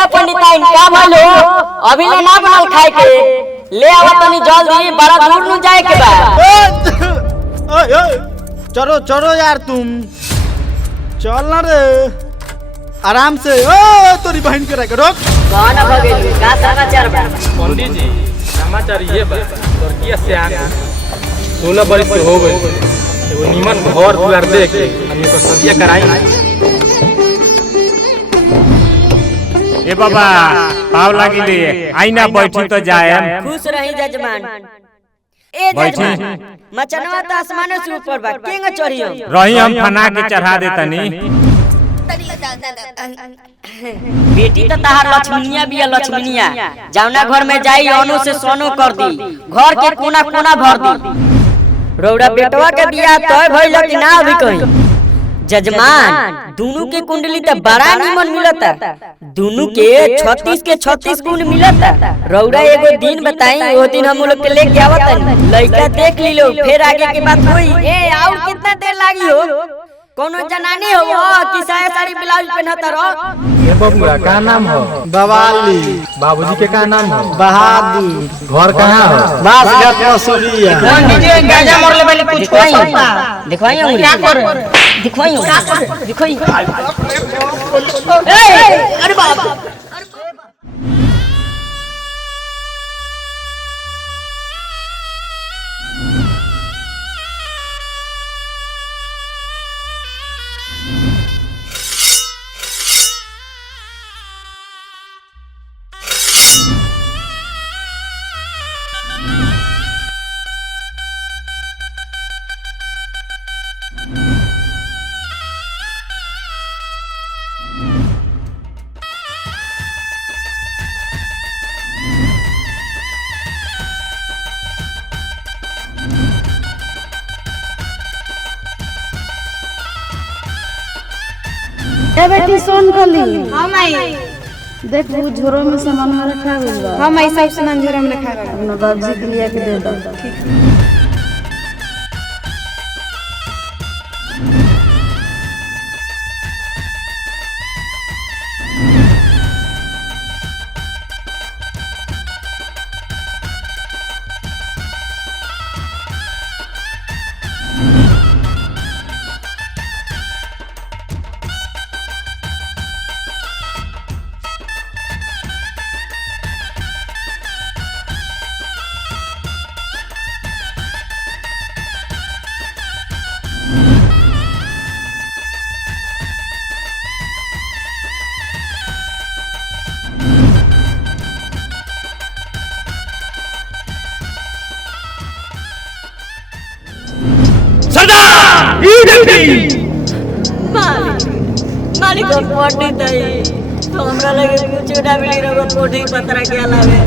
ए पंडिताइन का भलो अभी ले ना बनल खाए के ले आवा तनी जल्दी बड़ा दूर न जाए के बा। ओए चलो चलो यार तुम चल ना रे आराम से। ओ तोरी बहन के रख रोक कौन भगेली का समाचार बा? पंडित जी समाचार ये बा लड़किया से आके 16 बरस के हो गए एगो निमन घर दुआर दे के हम को सदिया कराई। ए बाबा पाव लागी ले आईना बैठी तो जाए। खुश रही जजमान। ए जजमान मचनवा तो आसमान से ऊपर बा केंग चढ़ियो रही हम फना के चढ़ा दे तनी। बेटी तो तहार लक्ष्मीनिया बिया लक्ष्मीनिया जावना घर में जाई अनु से सोनो कर दी घर के कोना कोना भर दी। रौड़ा बेटवा के बियाह तय भइल कि ना अभी कहीं? जजमान दोनों के कुंडली तो बड़ा निमन मिलता दोनों के 36 के 36 गुण मिलता। रौड़ा एगो दिन बताई वो दिन हम लोग के लेके आवत लड़का देख ली लो फिर आगे के बात हुई। ए और कितना देर लागी हो? कोनो जनानी हो कि साड़ी ब्लाउज पहनता रहो? ये बबुआ का नाम हो? बवाली। बाबूजी के का नाम हो? बहादुर। घर कहाँ हो? बासगत मसूरिया। पंडित गाजा मरले वाली कुछ कोई दिखवाई हम क्या कर दिखवाई दिखवाई। अरे बाप ए बेटी सोन कली हम आई देख वो झोरो में सामान रखा हुआ हम आई सब सामान झोरो में रखा है अपना बाबूजी के लिए के दे दो। ठीक मालिक को पोटी दई तो हमरा लगे कुछ ना मिली रो पोटी पतरा के अलावे।